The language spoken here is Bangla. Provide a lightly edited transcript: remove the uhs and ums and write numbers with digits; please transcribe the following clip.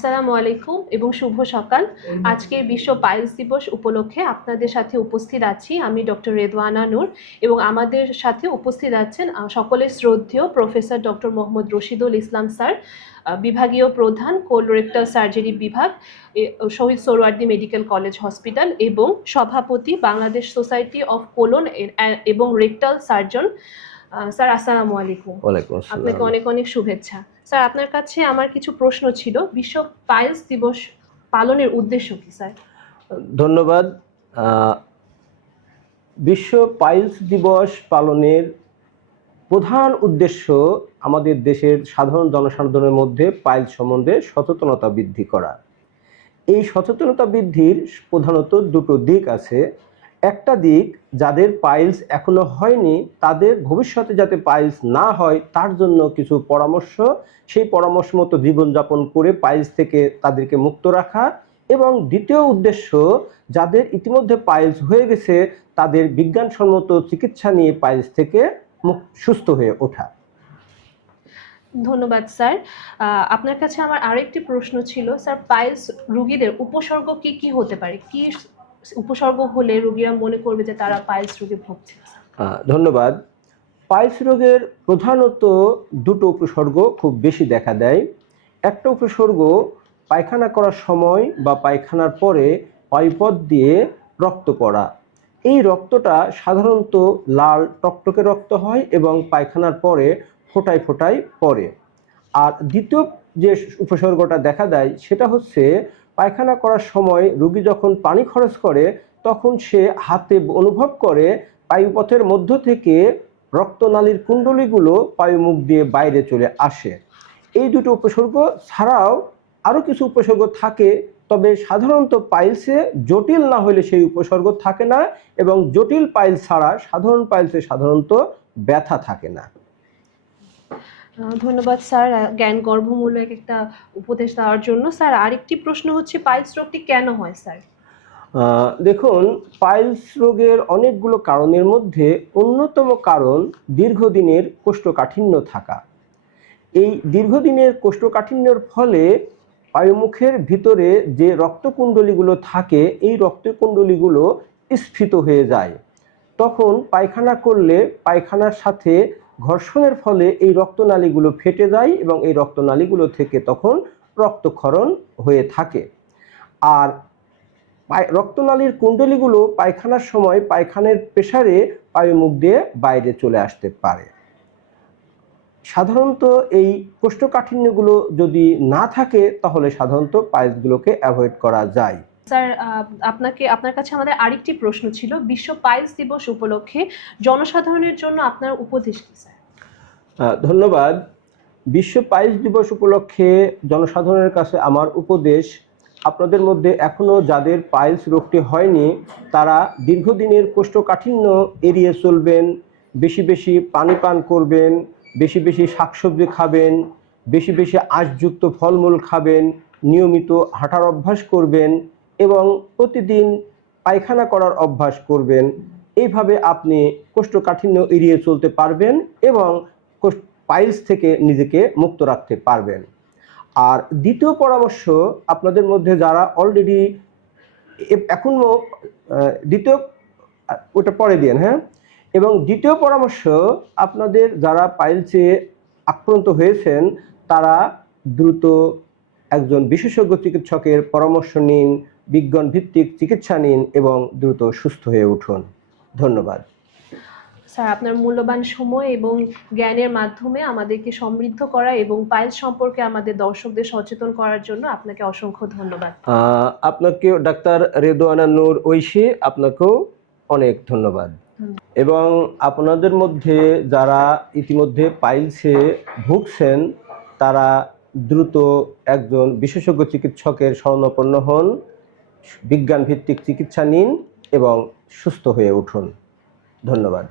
আসসালামু আলাইকুম এবং শুভ সকাল। আজকে বিশ্ব পাইলস দিবস উপলক্ষে আপনাদের সাথে উপস্থিত আছি আমি ডক্টর রেদওয়ানা নূর এবং আমাদের সাথে উপস্থিত আছেন সকলের শ্রদ্ধেয় প্রফেসর ডক্টর মোহাম্মদ রশিদুল ইসলাম স্যার, বিভাগীয় প্রধান কোলোরেক্টাল সার্জারি বিভাগ, Shaheed Suhrawardy medical college hospital এবং সভাপতি বাংলাদেশ সোসাইটি অফ কোলন এবং রেক্টাল সার্জন। স্যার আসসালামু আলাইকুম। ওয়ালাইকুম আসসালাম। আপনাকে অনেক অনেক শুভেচ্ছা। স্যার, আপনার কাছে আমার কিছু প্রশ্ন ছিল। বিশ্ব পাইলস দিবস পালনের উদ্দেশ্য কি স্যার? ধন্যবাদ। বিশ্ব পাইলস দিবস পালনের প্রধান উদ্দেশ্য আমাদের দেশের সাধারণ জনসাধারণের মধ্যে পাইলস সম্বন্ধে সচেতনতা বৃদ্ধি করা। এই সচেতনতা বৃদ্ধির প্রধানত দুটো দিক আছে। একটা দিক, যাদের পাইলস এখনো হয়নি তাদের ভবিষ্যতে যাতে পাইলস না হয় তার জন্য কিছু পরামর্শ, সেই পরামর্শ মতো জীবনযাপন করে পাইলস থেকে তাদেরকে মুক্ত রাখা। এবং দ্বিতীয় উদ্দেশ্য, যাদের ইতিমধ্যে পাইলস হয়ে গেছে তাদের বিজ্ঞানসম্মত চিকিৎসা নিয়ে পাইলস থেকে সুস্থ হয়ে ওঠা। ধন্যবাদ স্যার। আপনার কাছে আমার আরেকটি প্রশ্ন ছিল। স্যার, পাইলস রোগীদের উপসর্গ কি কি হতে পারে? কি উপসর্গ হলে রোগীরা মনে করবে যে তারা পাইলস রোগে ভুগছে? ধন্যবাদ। পাইলস রোগের প্রধানত দুটো উপসর্গ খুব বেশি দেখা দেয়। একটা উপসর্গ পায়খানা করার সময় বা পায়খানার পরে পায়ুপথ দিয়ে রক্ত পড়া। এই রক্তটা সাধারণত লাল টকটকে রক্ত হয় এবং পায়খানার পরে ফোঁটায় ফোঁটায় পড়ে। আর দ্বিতীয় যে উপসর্গটা দেখা দেয় সেটা হচ্ছে পায়খানা করার সময় রোগী যখন পানি খরচ করে তখন সে হাতে অনুভব করে পায়ুপথের মধ্য থেকে রক্তনালীর কুণ্ডলীগুলো পায়ুমুখ দিয়ে বাইরে চলে আসে। এই দুটো উপসর্গ ছাড়াও আরও কিছু উপসর্গ থাকে, তবে সাধারণত পাইলসে জটিল না হলে সেই উপসর্গ থাকে না এবং জটিল পাইলস ছাড়া সাধারণ পাইলসে সাধারণত ব্যথা থাকে না। ধন্যবাদ স্যার জ্ঞান গর্ভমূলক একটা উপদেশ দেওয়ার জন্য। স্যার, আরেকটি প্রশ্ন হচ্ছে, পাইলস রোগটি কেন হয় স্যার? দেখুন, পাইলস রোগের অনেকগুলো কারণের মধ্যে অন্যতম কারণ দীর্ঘদিনের কোষ্ঠকাঠিন্য থাকা। এই দীর্ঘদিনের কোষ্ঠকাঠিন্যের ফলে পায়ুমুখের ভিতরে যে রক্তকুণ্ডলীগুলো থাকে এই রক্তকুণ্ডলীগুলো স্ফীত হয়ে যায়। তখন পায়খানা করলে পায়খানার সাথে ঘর্ষণের ফলে এই রক্তনালীগুলো ফেটে যায় এবং এই রক্তনালীগুলো থেকে তখন রক্তক্ষরণ হয়ে থাকে। আর রক্তনালীর কুণ্ডলীগুলো পায়খানার সময় পায়খানার প্রেসারে পায়ুমুখ দিয়ে বাইরে চলে আসতে পারে। সাধারণত এই কোষ্ঠকাঠিন্যগুলো যদি না থাকে তাহলে সাধারণত পাইলসগুলোকে অ্যাভয়েড করা যায়। স্যার, আপনার কাছে আমাদের আরেকটি প্রশ্ন ছিল। বিশ্ব পাইলস দিবস উপলক্ষে জনসাধারণের জন্য আপনার উপদেশ কি স্যার? ধন্যবাদ। বিশ্ব পাইলস দিবস উপলক্ষে জনসাধারণের কাছে আমার উপদেশ, আপনাদের মধ্যে এখনও যাদের পাইলস রোগটি হয়নি তারা দীর্ঘদিনের কোষ্ঠকাঠিন্য এড়িয়ে চলবেন, বেশি বেশি পানি পান করবেন, বেশি বেশি শাকসবজি খাবেন, বেশি বেশি আঁশযুক্ত ফলমূল খাবেন, নিয়মিত হাঁটার অভ্যাস করবেন এবং প্রতিদিন পায়খানা করার অভ্যাস করবেন। এইভাবে আপনি কোষ্ঠকাঠিন্য এড়িয়ে চলতে পারবেন এবং পাইলস থেকে নিজেকে মুক্ত রাখতে পারবেন। আর দ্বিতীয় পরামর্শ, আপনাদের মধ্যে যারা অলরেডি এখনও দ্বিতীয় ওটা পরে দিন, হ্যাঁ। এবং দ্বিতীয় পরামর্শ, আপনাদের যারা পাইলসে আক্রান্ত হয়েছেন তারা দ্রুত একজন বিশেষজ্ঞ চিকিৎসকের পরামর্শ নিন, বিজ্ঞান ভিত্তিক চিকিৎসা নিন এবং দ্রুত সুস্থ হয়ে উঠুন। ধন্যবাদ স্যার, আপনার মূল্যবান সময় এবং জ্ঞানের মাধ্যমে আমাদেরকে সমৃদ্ধ করা এবং পাইলস সম্পর্কে আমাদের দর্শকদের সচেতন করার জন্য আপনাকে অসংখ্য ধন্যবাদ। আপনাকেও ডাক্তার রেদওয়ানা নূর ঐশী, আপনাকেও অনেক ধন্যবাদ। এবং আপনাদের মধ্যে যারা ইতিমধ্যে পাইলসে ভুগছেন তারা দ্রুত একজন বিশেষজ্ঞ চিকিৎসকের শরণাপন্ন হন, বিজ্ঞান ভিত্তিক চিকিৎসা নিন এবং সুস্থ হয়ে উঠুন। ধন্যবাদ।